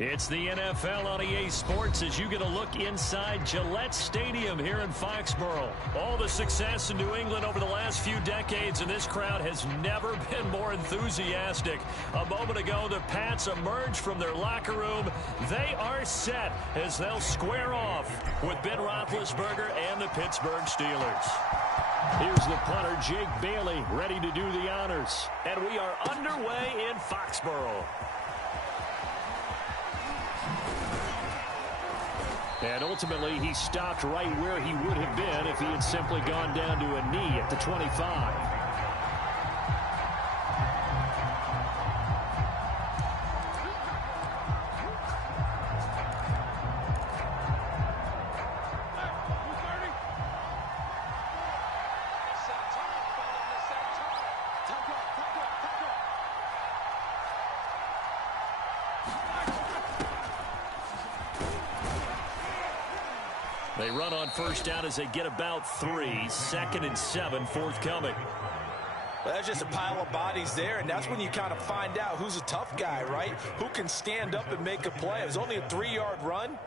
It's the NFL on EA Sports as you get a look inside Gillette Stadium here in Foxborough. All the success in New England over the last few decades, and this crowd has never been more enthusiastic. A moment ago, the Pats emerged from their locker room. They are set as they'll square off with Ben Roethlisberger and the Pittsburgh Steelers. Here's the punter, Jake Bailey, ready to do the honors. And we are underway in Foxborough. And ultimately, he stopped right where he would have been if he had simply gone down to a knee at the 25. They run on first down as they get about 3. 2nd and 7 forthcoming. Well, that's just a pile of bodies there, and that's when you kind of find out who's a tough guy, right? Who can stand up and make a play. It was only a 3-yard run,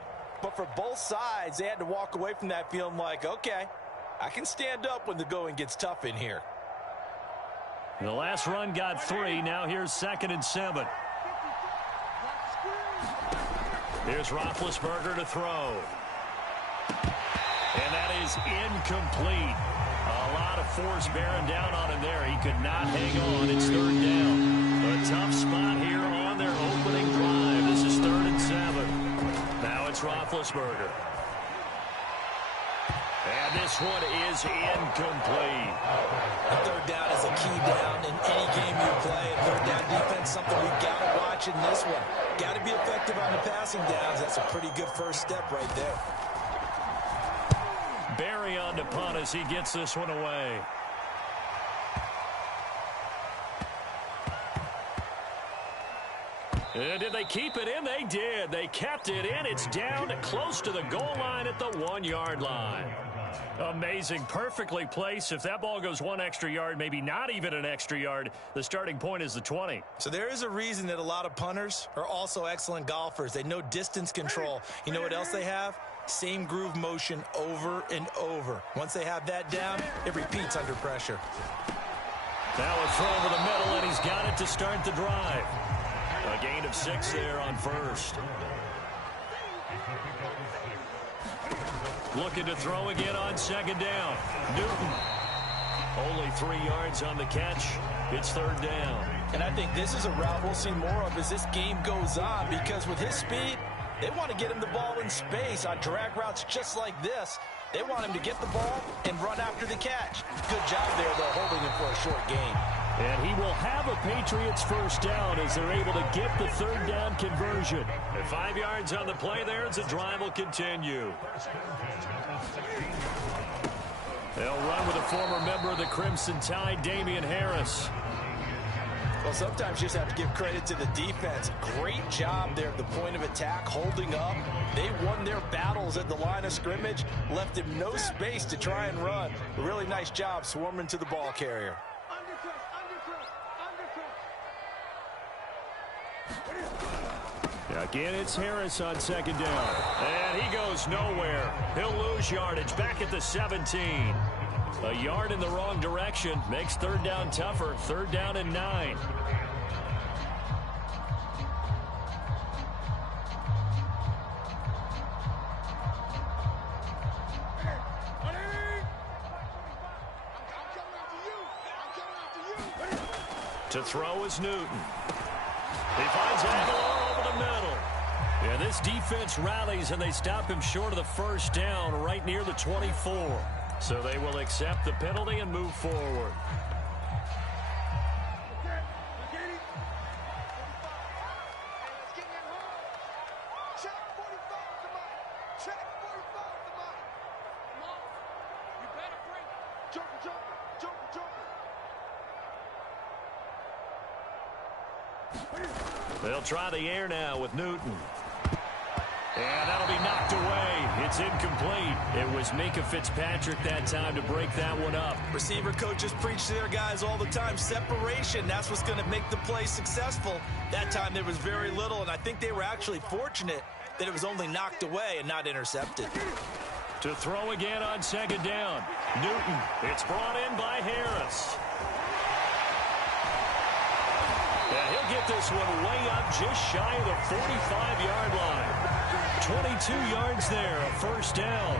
but for both sides, they had to walk away from that feeling like, okay, I can stand up when the going gets tough in here. The last run got 3. Now here's 2nd and 7. Here's Roethlisberger to throw. And that is incomplete. A lot of force bearing down on him there. He could not hang on. It's 3rd down. A tough spot here on their opening drive. This is 3rd and 7. Now it's Roethlisberger. And this one is incomplete. The 3rd down is a key down in any game you play. 3rd down defense, something we've got to watch in this one. Got to be effective on the passing downs. That's a pretty good first step right there. Barry on to punt as he gets this one away. And did they keep it in? They did. They kept it in. It's down close to the goal line at the 1-yard line. Amazing. Perfectly placed. If that ball goes 1 extra yard, maybe not even an extra yard, the starting point is the 20. So there is a reason that a lot of punters are also excellent golfers. They know distance control. You know what else they have? Same groove motion over and over. Once they have that down, it repeats under pressure. Now a throw over the middle, and he's got it to start the drive. A gain of 6 there on first. Looking to throw again on 2nd down. Newton. Only 3 yards on the catch. It's 3rd down. And I think this is a route we'll see more of as this game goes on, because with his speed, they want to get him the ball in space on drag routes just like this. They want him to get the ball and run after the catch. Good job there, though, holding him for a short gain. And he will have a Patriots first down as they're able to get the 3rd down conversion. And 5 yards on the play there as the drive will continue. They'll run with a former member of the Crimson Tide, Damian Harris. Well, sometimes you just have to give credit to the defense. Great job there at the point of attack, holding up. They won their battles at the line of scrimmage, left him no space to try and run. A really nice job swarming to the ball carrier. Again, it's Harris on 2nd down. And he goes nowhere. He'll lose yardage back at the 17. A yard in the wrong direction makes 3rd down tougher. 3rd down and 9. To throw is Newton. He finds Aguilar over the middle. And this defense rallies, and they stop him short of the first down right near the 24. So they will accept the penalty and move forward. They'll try the air now with Newton. And that'll be knocked away. It's incomplete. It was Minka Fitzpatrick that time to break that one up. Receiver coaches preach to their guys all the time. Separation, that's what's going to make the play successful. That time there was very little, and I think they were actually fortunate that it was only knocked away and not intercepted. To throw again on second down. Newton. It's brought in by Harris. And he'll get this one way up just shy of the 45-yard line. 22 yards there, a first down.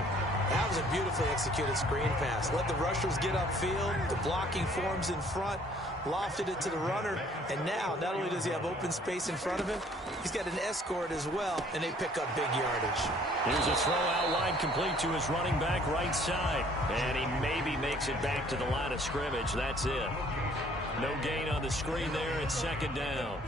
That was a beautifully executed screen pass. Let the rushers get upfield. The blocking forms in front. Lofted it to the runner. And now, not only does he have open space in front of him, he's got an escort as well, and they pick up big yardage. Here's a throw out wide complete to his running back right side. And he maybe makes it back to the line of scrimmage. That's it. No gain on the screen there. It's second down.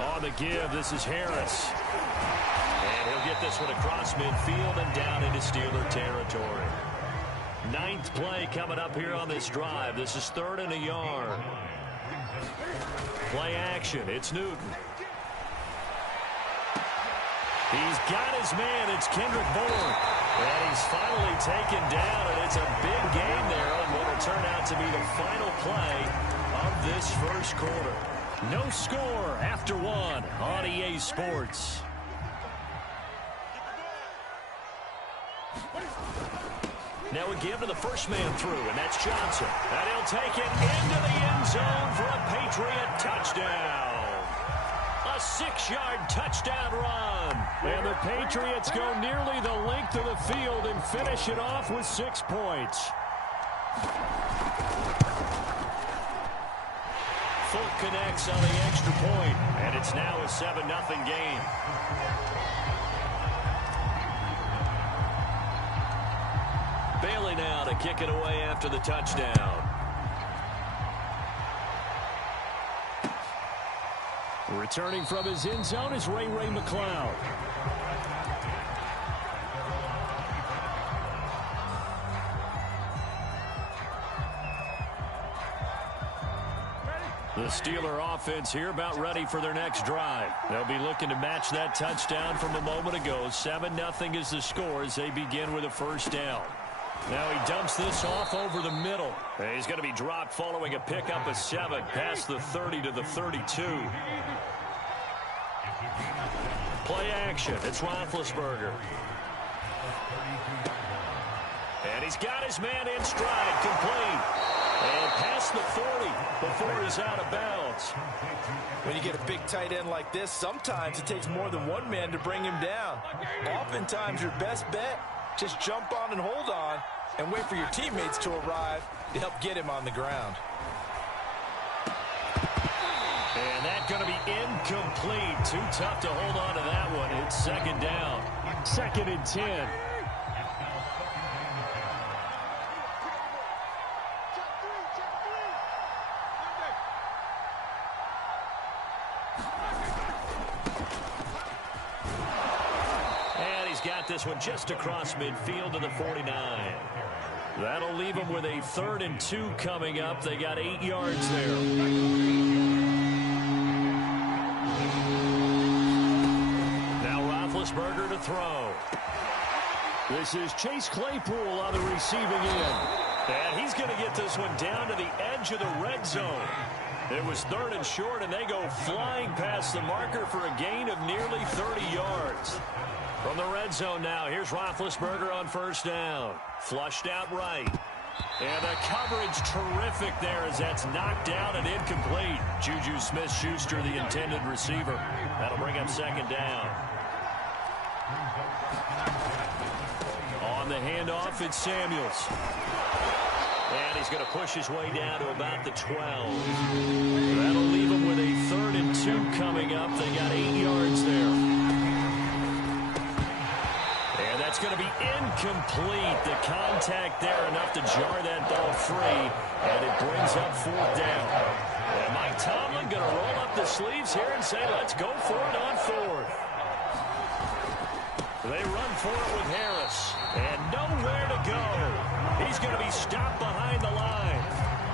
On the give, this is Harris. And he'll get this one across midfield and down into Steeler territory. Ninth play coming up here on this drive. This is 3rd and a yard. Play action. It's Newton. He's got his man. It's Kendrick Bourne. And he's finally taken down, and it's a big game there on what will turn out to be the final play of this first quarter. No score after one on EA Sports. Now we give to the first man through, and that's Johnson. And he'll take it into the end zone for a Patriot touchdown. A 6-yard touchdown run. And the Patriots go nearly the length of the field and finish it off with 6 points. Fulk connects on the extra point, and it's now a 7-0 game. Bailey now to kick it away after the touchdown. Returning from his end zone is Ray McCloud. The Steeler offense here about ready for their next drive. They'll be looking to match that touchdown from a moment ago. 7-0 is the score as they begin with a first down. Now he dumps this off over the middle. He's going to be dropped following a pickup of 7 past the 30 to the 32. Play action. It's Roethlisberger. And he's got his man in stride, complete. And past the 40 before he's out of bounds. When you get a big tight end like this, sometimes it takes more than one man to bring him down. Oftentimes your best bet, just jump on and hold on and wait for your teammates to arrive to help get him on the ground. And that's going to be incomplete. Too tough to hold on to that one. It's second down. 2nd and 10. And he's got this one just across midfield to the 49. That'll leave him with a 3rd and 2 coming up. They got 8 yards there. Roethlisberger to throw. This is Chase Claypool on the receiving end. And he's going to get this one down to the edge of the red zone. It was 3rd and short, and they go flying past the marker for a gain of nearly 30 yards. From the red zone now, here's Roethlisberger on first down. Flushed out right. And the coverage terrific there as that's knocked down and incomplete. Juju Smith-Schuster, the intended receiver. That'll bring up second down. On the handoff, it's Samuels. And he's going to push his way down to about the 12. That'll leave him with a 3rd and 2 coming up. They got 8 yards there. And that's going to be incomplete. The contact there enough to jar that ball free. And it brings up 4th down. And Mike Tomlin going to roll up the sleeves here and say, let's go for it on 4th. They run for it with Harris. And nowhere to go. He's going to be stopped behind the line.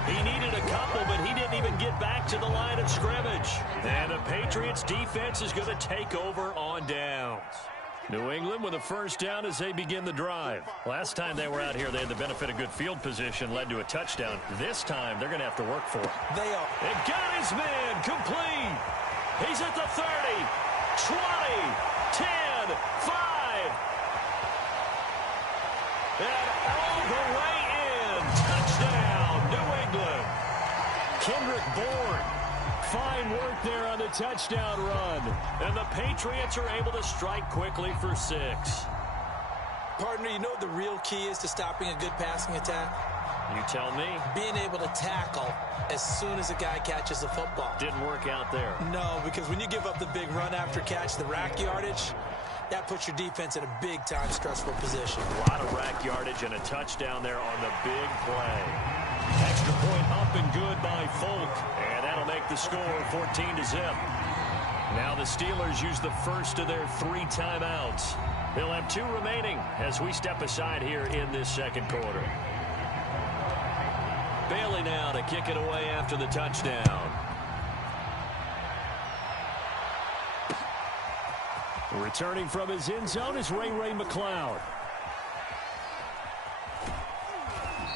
He needed a couple, but he didn't even get back to the line of scrimmage. And the Patriots defense is going to take over on downs. New England with a first down as they begin the drive. Last time they were out here, they had the benefit of good field position, led to a touchdown. This time, they're going to have to work for it. They are. And got his man complete. He's at the 30, 20, 10, 5. And all the way in. Touchdown, New England. Kendrick Bourne. Fine work there on the touchdown run. And the Patriots are able to strike quickly for 6. Partner, you know what the real key is to stopping a good passing attack? You tell me. Being able to tackle as soon as a guy catches the football. Didn't work out there. No, because when you give up the big run after catch, the rack yardage, that puts your defense in a big-time stressful position. A lot of rack yardage and a touchdown there on the big play. Extra point up and good by Folk. And that'll make the score 14-0. Now the Steelers use the first of their 3 timeouts. They'll have 2 remaining as we step aside here in this second quarter. Bailey now to kick it away after the touchdown. Returning from his end zone is Ray McCloud.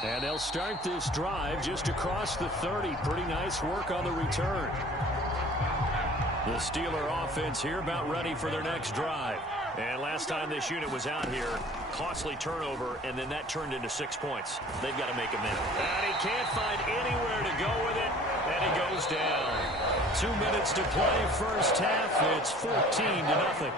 And they'll start this drive just across the 30. Pretty nice work on the return. The Steeler offense here about ready for their next drive. And last time this unit was out here, costly turnover, and then that turned into 6 points. They've got to make a minute. And he can't find anywhere to go with it, and he goes down. 2 minutes to play first half. It's 14-0.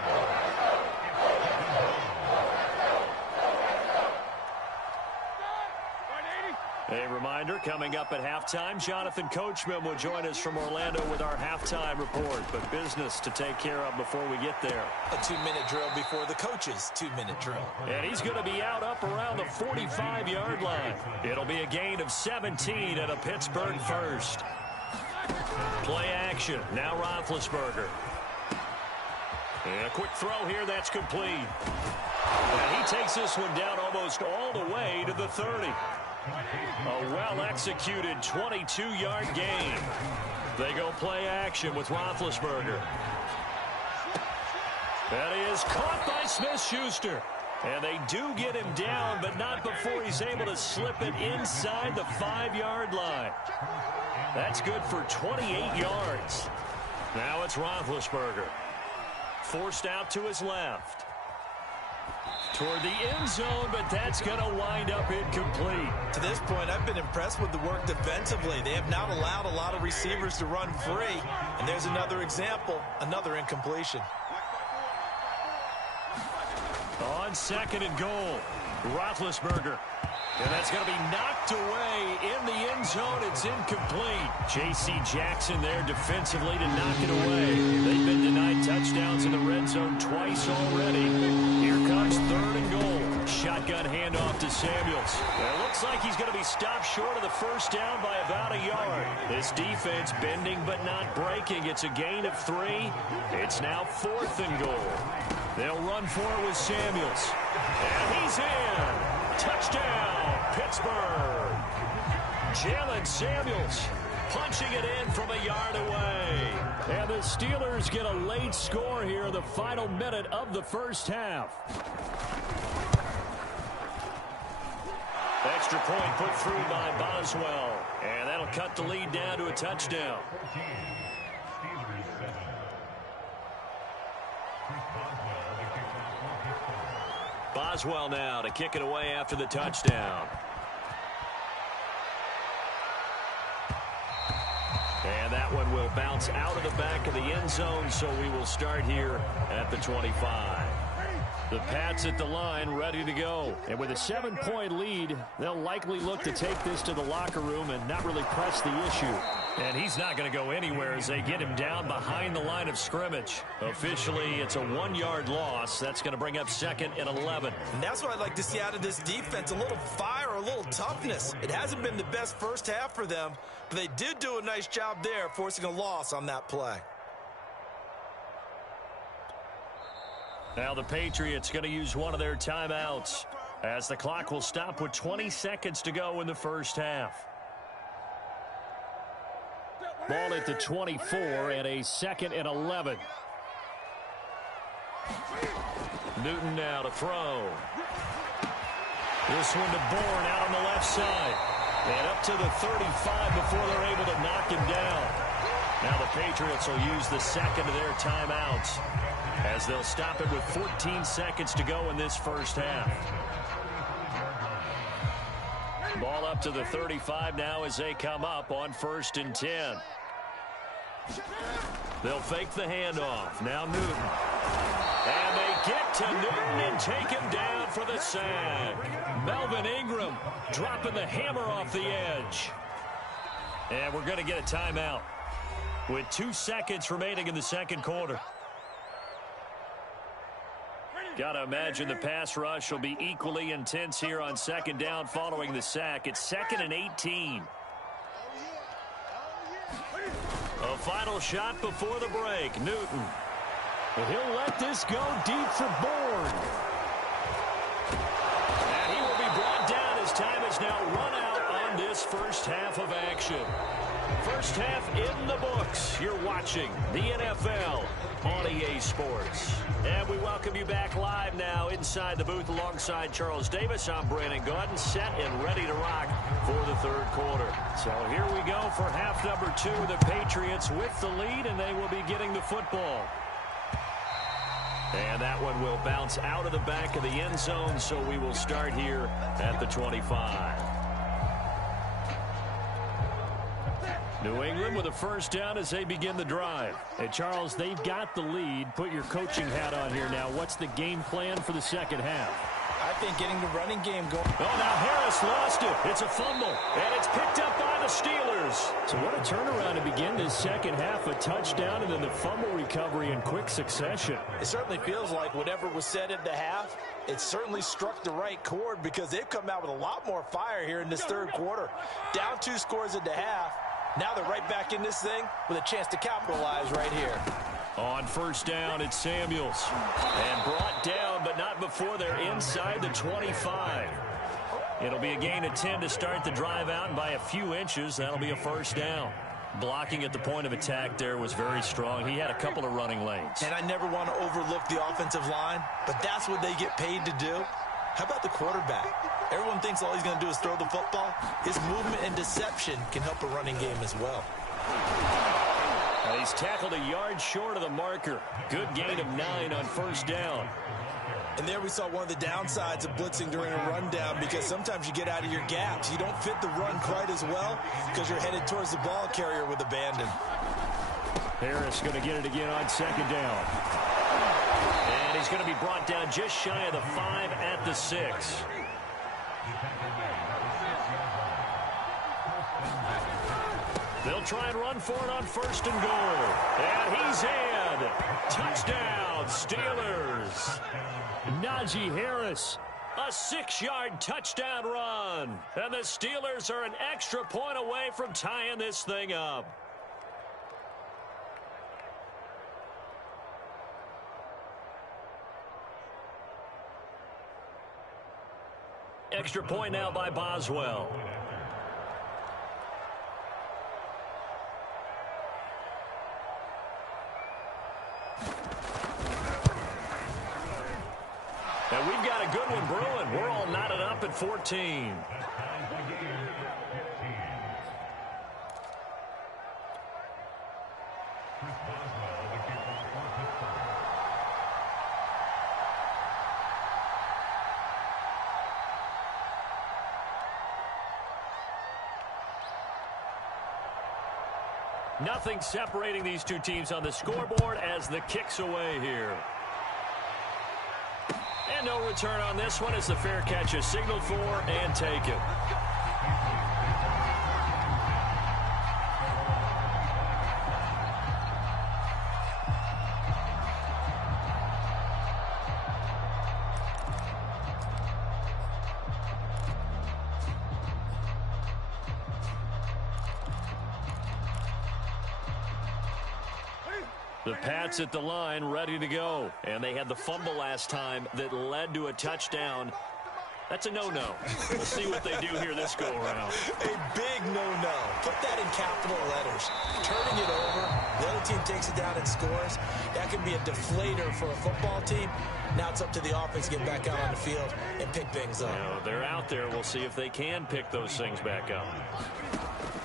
A reminder, coming up at halftime, Jonathan Coachman will join us from Orlando with our halftime report. But business to take care of before we get there. A 2-minute drill before the coach's 2-minute drill. And he's going to be out up around the 45-yard line. It'll be a gain of 17 and a Pittsburgh first. Play action. Now Roethlisberger. And a quick throw here. That's complete. And he takes this one down almost all the way to the 30. A well-executed 22-yard gain. They go play action with Roethlisberger. That is caught by Smith-Schuster. And they do get him down, but not before he's able to slip it inside the 5-yard line. That's good for 28 yards. Now it's Roethlisberger. Forced out to his left. Toward the end zone, but that's going to wind up incomplete. To this point, I've been impressed with the work defensively. They have not allowed a lot of receivers to run free. And there's another example, another incompletion. On 2nd and goal, Roethlisberger. And that's going to be knocked away in the end zone. It's incomplete. J.C. Jackson there defensively to knock it away. They've been denied touchdowns in the red zone twice already. Here comes 3rd and goal. Shotgun handoff to Samuels. It looks like he's going to be stopped short of the first down by about a yard. This defense bending but not breaking. It's a gain of 3. It's now 4th and goal. They'll run for it with Samuels. And he's in. Touchdown, Pittsburgh. Jalen Samuels punching it in from a yard away. And the Steelers get a late score here in the final minute of the first half. Extra point put through by Boswell. And that'll cut the lead down to a touchdown. Boswell now to kick it away after the touchdown. And that one will bounce out of the back of the end zone, so we will start here at the 25. The Pats at the line, ready to go. And with a 7-point lead, they'll likely look to take this to the locker room and not really press the issue. And he's not going to go anywhere as they get him down behind the line of scrimmage. Officially, it's a 1-yard loss. That's going to bring up 2nd and 11. And that's what I'd like to see out of this defense, a little fire, a little toughness. It hasn't been the best first half for them, but they did do a nice job there, forcing a loss on that play. Now the Patriots going to use one of their timeouts as the clock will stop with 20 seconds to go in the first half. Ball at the 24 and a 2nd and 11. Newton now to throw. This one to Bourne out on the left side. And up to the 35 before they're able to knock him down. Now the Patriots will use the second of their timeouts as they'll stop it with 14 seconds to go in this first half. Ball up to the 35 now as they come up on 1st and 10. They'll fake the handoff. Now Newton. And they get to Newton and take him down for the sack. Melvin Ingram dropping the hammer off the edge. And we're going to get a timeout with 2 seconds remaining in the second quarter. Got to imagine the pass rush will be equally intense here on 2nd down following the sack. It's 2nd and 18. A final shot before the break. Newton. He'll let this go deep for Bourne. And he will be brought down as time is now run out on this first half of action. First half in the books. You're watching the NFL on EA Sports. And we welcome you back live now inside the booth alongside Charles Davis. I'm BrianAkaDaddyB, set and ready to rock for the third quarter. So here we go for half number 2. The Patriots with the lead, and they will be getting the football. And that one will bounce out of the back of the end zone, so we will start here at the 25. New England with a first down as they begin the drive. Hey, Charles, they've got the lead. Put your coaching hat on here now. What's the game plan for the second half? I think getting the running game going. Oh, now Harris lost it. It's a fumble, and it's picked up by the Steelers. So what a turnaround to begin this second half. A touchdown and then the fumble recovery in quick succession. It certainly feels like whatever was said at the half, it certainly struck the right chord because they've come out with a lot more fire here in this third quarter. Down 2 scores at the half. Now they're right back in this thing with a chance to capitalize right here. On first down, it's Samuels. And brought down, but not before they're inside the 25. It'll be a gain of 10 to start the drive out, and by a few inches, that'll be a first down. Blocking at the point of attack there was very strong. He had a couple of running lanes. And I never want to overlook the offensive line, but that's what they get paid to do. How about the quarterback? Everyone thinks all he's going to do is throw the football. His movement and deception can help a running game as well. He's tackled a yard short of the marker. Good gain of 9 on first down. And there we saw one of the downsides of blitzing during a rundown, because sometimes you get out of your gaps. You don't fit the run quite as well because you're headed towards the ball carrier with abandon. Harris going to get it again on second down. And he's going to be brought down just shy of the 5 at the 6. They'll try and run for it on first and goal. And he's in. Touchdown, Steelers. Najee Harris, a 6-yard touchdown run. And the Steelers are an extra point away from tying this thing up. Extra point now by Boswell. And we've got a good one brewing. We're all knotted up at 14. Nothing separating these two teams on the scoreboard as the kick's away here. And no return on this one as the fair catch is signaled for and taken. The Pats at the line, ready to go. And they had the fumble last time that led to a touchdown. That's a no-no. We'll see what they do here this go-around. A big no-no. Put that in capital letters. Turning it over, the other team takes it down and scores. That can be a deflator for a football team. Now it's up to the offense to get back out on the field and pick things up. They're out there. We'll see if they can pick those things back up.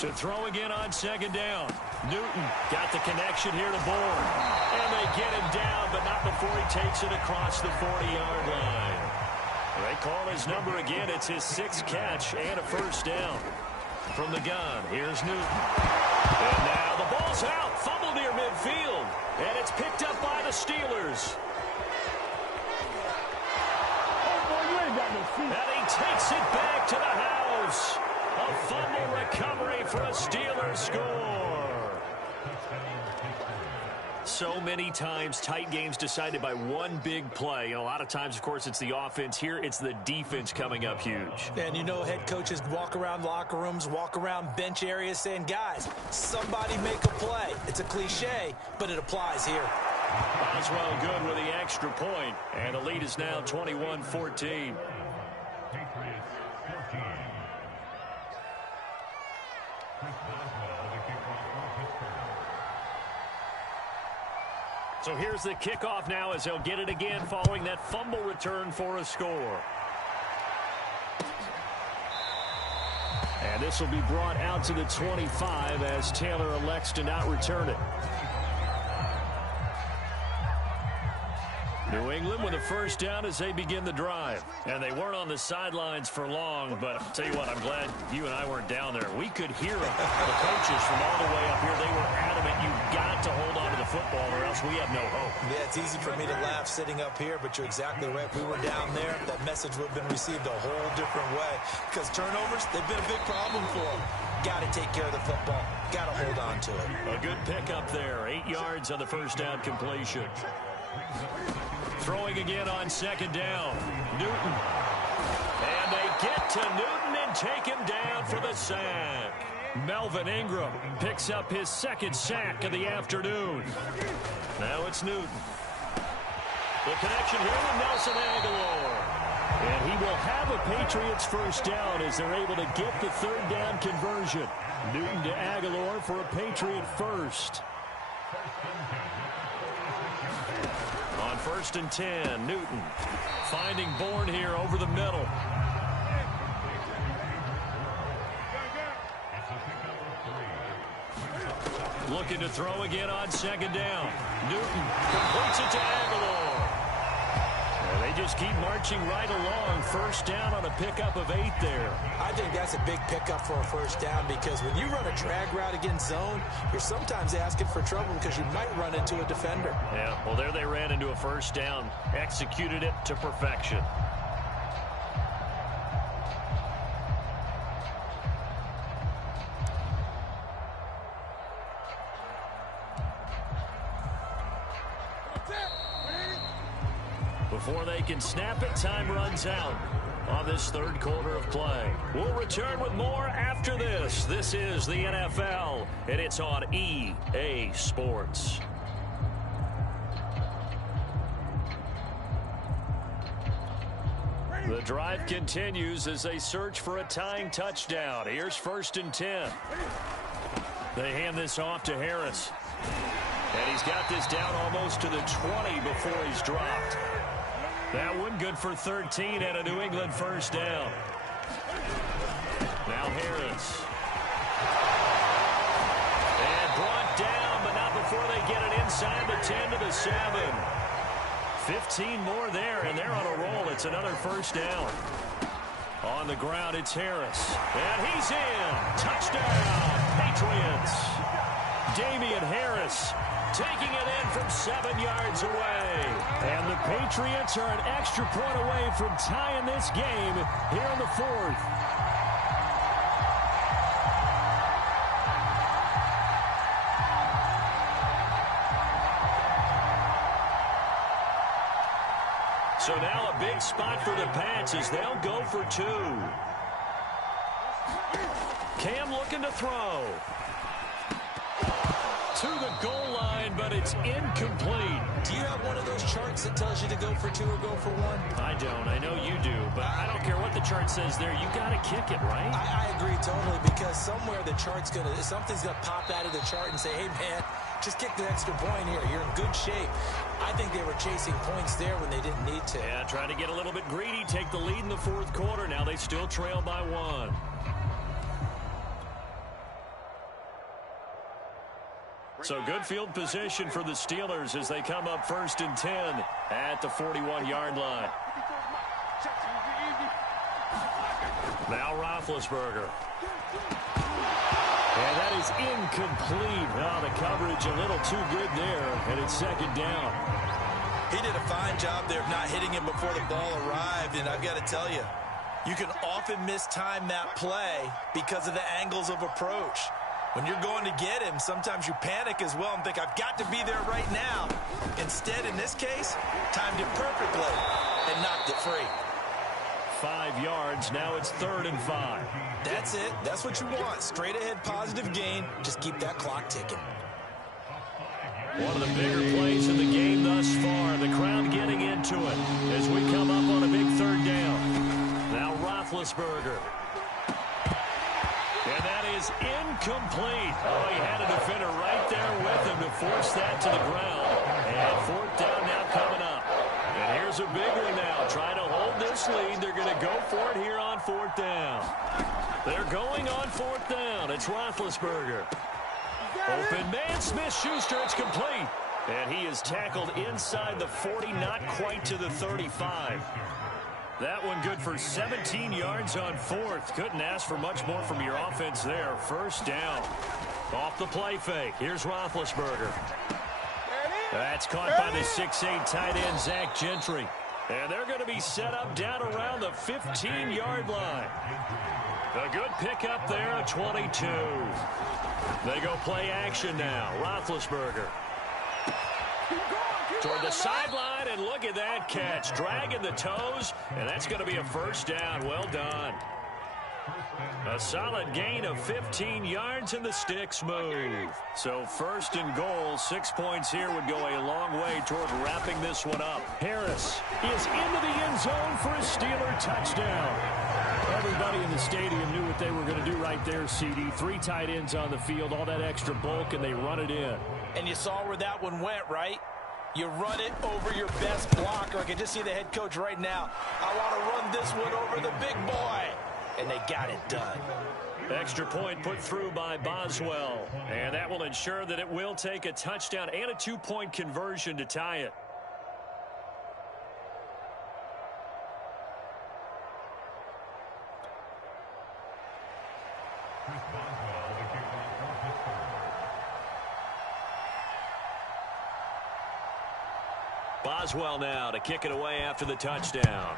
To throw again on second down. Newton got the connection here to Bourne. And they get him down, but not before he takes it across the 40-yard line. They call his number again. It's his 6th catch and a first down. From the gun, here's Newton. And now the ball's out. Fumble near midfield. And it's picked up by the Steelers. And he takes it back to the house. A fumble recovery for a Steelers score. So many times tight games decided by one big play. A lot of times, of course, it's the offense. Here, it's the defense coming up huge. And you know head coaches walk around locker rooms, walk around bench areas saying, guys, somebody make a play. It's a cliche, but it applies here. Oswell good with the extra point. And the lead is now 21-14. So here's the kickoff now as they'll get it again following that fumble return for a score. And this will be brought out to the 25 as Taylor elects to not return it. New England with a first down as they begin the drive. And they weren't on the sidelines for long, but I'll tell you what, I'm glad you and I weren't down there. We could hear them. The coaches from all the way up here, they were adamant. You've got to hold on to the football or else we have no hope. Yeah, it's easy for me to laugh sitting up here, but you're exactly right. If we were down there, that message would have been received a whole different way. Because turnovers, they've been a big problem for them. Got to take care of the football. Got to hold on to it. A good pickup there. 8 yards on the first down completion. Throwing again on second down. Newton. And they get to Newton and take him down for the sack. Melvin Ingram picks up his 2nd sack of the afternoon. Now it's Newton. The connection here with Nelson Aguilar. And he will have a Patriots first down as they're able to get the 3rd down conversion. Newton to Aguilar for a Patriot first. On 1st and 10, Newton finding Bourne here over the middle. Looking to throw again on second down. Newton completes it to Aguilar. And they just keep marching right along. First down on a pickup of 8 there. I think that's a big pickup for a first down because when you run a drag route against zone, you're sometimes asking for trouble because you might run into a defender. Yeah, well, there they ran into a first down. Executed it to perfection. Before they can snap it, time runs out on this 3rd quarter of play. We'll return with more after this. This is the NFL, and it's on EA Sports. The drive continues as they search for a tying touchdown. Here's 1st and 10. They hand this off to Harris. And he's got this down almost to the 20 before he's dropped. That one good for 13 and a New England first down. Now Harris. And brought down, but not before they get it inside the 10 to the 7. 15 more there, and they're on a roll. It's another first down. On the ground, it's Harris. And he's in. Touchdown, Patriots. Damian Harris taking it in from 7 yards away. And the Patriots are an extra point away from tying this game here in the 4th. So now a big spot for the Pats as they'll go for 2. Cam looking to throw. To to the goal line, but it's incomplete. Do you have one of those charts that tells you to go for 2 or go for 1? I don't. I know you do, but I don't care what the chart says there. You got to kick it, right? I agree totally, because somewhere the chart's something's gonna pop out of the chart and say, hey man, just kick the extra point here. You're in good shape. I think they were chasing points there when they didn't need to. Yeah, trying to get a little bit greedy, take the lead in the fourth quarter. Now they still trail by 1. So good field position for the Steelers as they come up 1st and 10 at the 41-yard line. Now Roethlisberger. And that is incomplete. Oh, the coverage a little too good there, and it's 2nd down. He did a fine job there of not hitting him before the ball arrived, and I've got to tell you, you can often mistime that play because of the angles of approach. When you're going to get him, sometimes you panic as well and think, I've got to be there right now. Instead, in this case, timed it perfectly and knocked it free. 5 yards. Now it's 3rd and 5. That's it. That's what you want. Straight ahead positive gain. Just keep that clock ticking. One of the bigger plays in the game thus far. The crowd getting into it as we come up on a big 3rd down. Now Roethlisberger. And that is incomplete. Oh, he had a defender right there with him to force that to the ground. And 4th down now coming up. And here's a big one now. Trying to hold this lead. They're going to go for it here on 4th down. They're going on 4th down. It's Roethlisberger. Open man, Smith-Schuster. It's complete. And he is tackled inside the 40, not quite to the 35. That one good for 17 yards on 4th. Couldn't ask for much more from your offense there. 1st down. Off the play fake. Here's Roethlisberger. That's caught by the 6'8" tight end, Zach Gentry. And they're going to be set up down around the 15-yard line. A good pickup there at 22. They go play action now. Roethlisberger. Toward the sideline, and look at that catch. Dragging the toes, and that's going to be a 1st down. Well done. A solid gain of 15 yards, and the sticks move. So 1st and goal, 6 points here would go a long way toward wrapping this one up. Harris is into the end zone for a Steeler touchdown. Everybody in the stadium knew what they were going to do right there, CD. 3 tight ends on the field, all that extra bulk, and they run it in. And you saw where that one went, right? You run it over your best blocker. I can just see the head coach right now. I want to run this one over the big boy. And they got it done. Extra point put through by Boswell. And that will ensure that it will take a touchdown and a 2-point conversion to tie it. Boswell now to kick it away after the touchdown.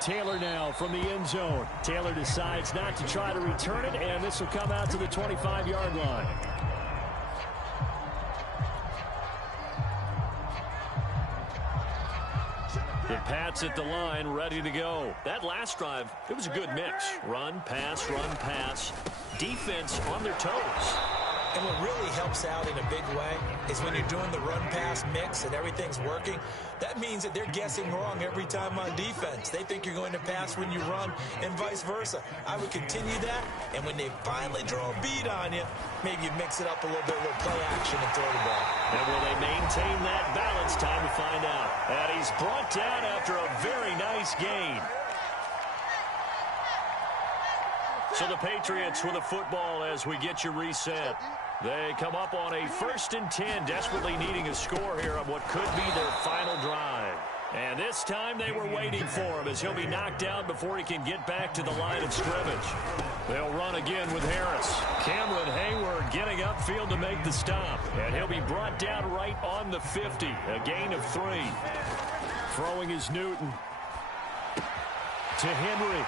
Taylor now from the end zone. Taylor decides not to try to return it, and this will come out to the 25-yard line. The Pats at the line, ready to go. That last drive, it was a good mix. Run, pass, defense on their toes. And what really helps out in a big way is when you're doing the run-pass mix and everything's working, that means that they're guessing wrong every time on defense. They think you're going to pass when you run and vice versa. I would continue that, and when they finally draw a beat on you, maybe you mix it up a little bit with play action and throw the ball. And will they maintain that balance? Time to find out. And he's brought down after a very nice gain. So the Patriots with a football as we get you reset. They come up on a 1st and 10, desperately needing a score here on what could be their final drive. And this time they were waiting for him as he'll be knocked down before he can get back to the line of scrimmage. They'll run again with Harris. Cameron Hayward getting upfield to make the stop. And he'll be brought down right on the 50, a gain of 3. Throwing is Newton. To Henry.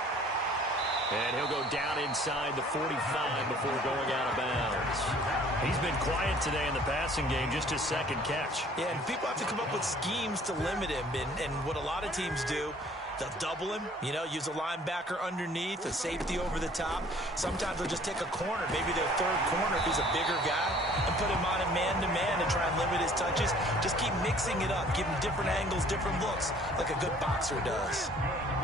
And he'll go down inside the 45 before going out of bounds. He's been quiet today in the passing game, just his 2nd catch. Yeah, and people have to come up with schemes to limit him. And what a lot of teams do They'll double him, you know, use a linebacker underneath, a safety over the top. Sometimes they'll just take a corner, maybe their third corner if he's a bigger guy, and put him on a man-to-man to try and limit his touches. Just keep mixing it up, give him different angles, different looks, like a good boxer does.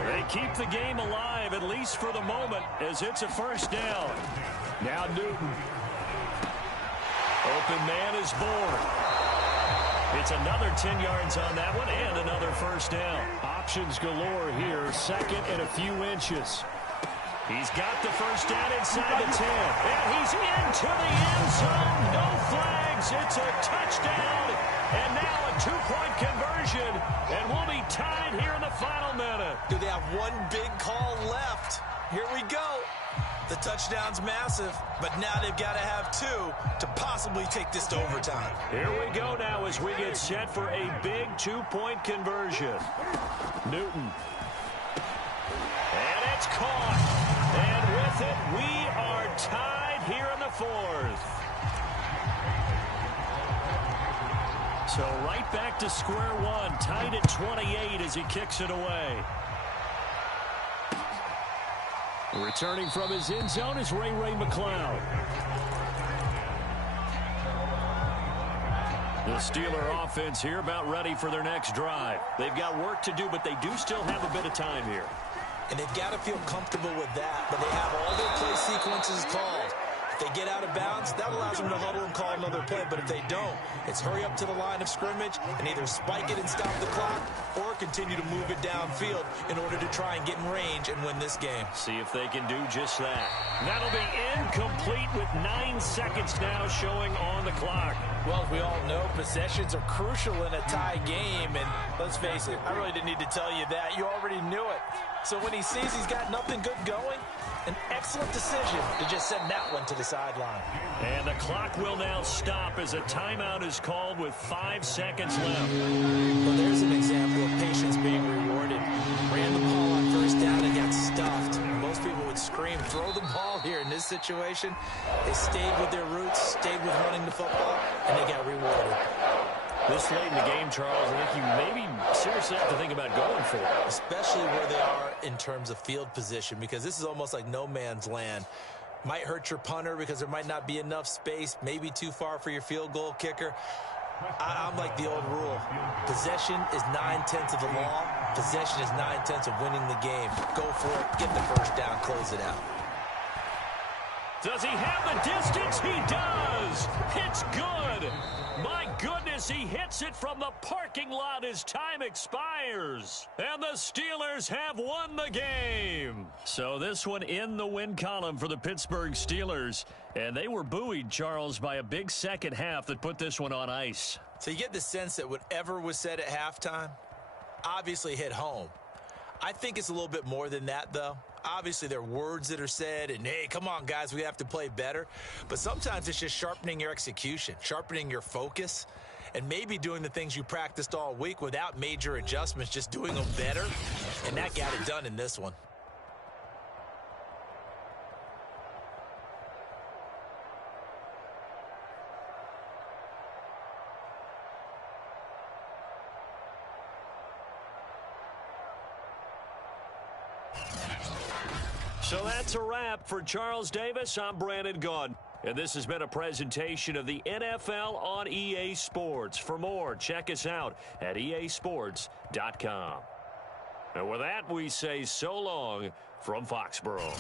They keep the game alive, at least for the moment, as it's a first down. Now Newton. Open man is born. It's another 10 yards on that one and another first down. Options galore here, second and a few inches. He's got the first down inside the 10. And he's into the end zone. No flags. It's a touchdown. And now a two-point conversion. And we'll be tied here in the final minute. Do they have one big call left? Here we go. The touchdown's massive, but now they've got to have two to possibly take this to overtime. Here we go now as we get set for a big two-point conversion. Newton. And it's caught. And with it, we are tied here in the fourth. So right back to square one, tied at 28 as he kicks it away. Returning from his end zone is Ray McCloud. The Steeler offense here about ready for their next drive. They've got work to do, but they do still have a bit of time here. And they've got to feel comfortable with that, but they have all their play sequences called. If they get out of bounds, that allows them to huddle and call another play. But if they don't, it's hurry up to the line of scrimmage and either spike it and stop the clock or continue to move it downfield in order to try and get in range and win this game. See if they can do just that. That'll be incomplete with 9 seconds now showing on the clock. Well, as we all know, possessions are crucial in a tie game. And let's face it, I really didn't need to tell you that. You already knew it. So when he sees he's got nothing good going, an excellent decision to just send that one to the sideline. And the clock will now stop as a timeout is called with 5 seconds left. Well, there's an example of patience being rewarded. Ran the ball on first down and got stuffed. Most people would scream, throw the ball here. In this situation, they stayed with their roots, stayed with running the football, and they got rewarded. This late in the game, Charles, I think you maybe seriously have to think about going for it. Especially where they are in terms of field position, because this is almost like no man's land. Might hurt your punter because there might not be enough space, maybe too far for your field goal kicker. I'm like the old rule. Possession is 9/10 of the law. Possession is 9/10 of winning the game. Go for it, get the first down, close it out. Does he have the distance? He does. It's good. My goodness, he hits it from the parking lot as time expires. And the Steelers have won the game. So this one in the win column for the Pittsburgh Steelers. And they were buoyed, Charles, by a big second half that put this one on ice. So you get the sense that whatever was said at halftime obviously hit home. I think it's a little bit more than that, though. Obviously, there are words that are said, and, hey, come on, guys, we have to play better. But sometimes it's just sharpening your execution, sharpening your focus, and maybe doing the things you practiced all week without major adjustments, just doing them better. And that got it done in this one. So that's a wrap for Charles Davis. I'm Brandon Gunn. And this has been a presentation of the NFL on EA Sports. For more, check us out at easports.com. And with that, we say so long from Foxborough.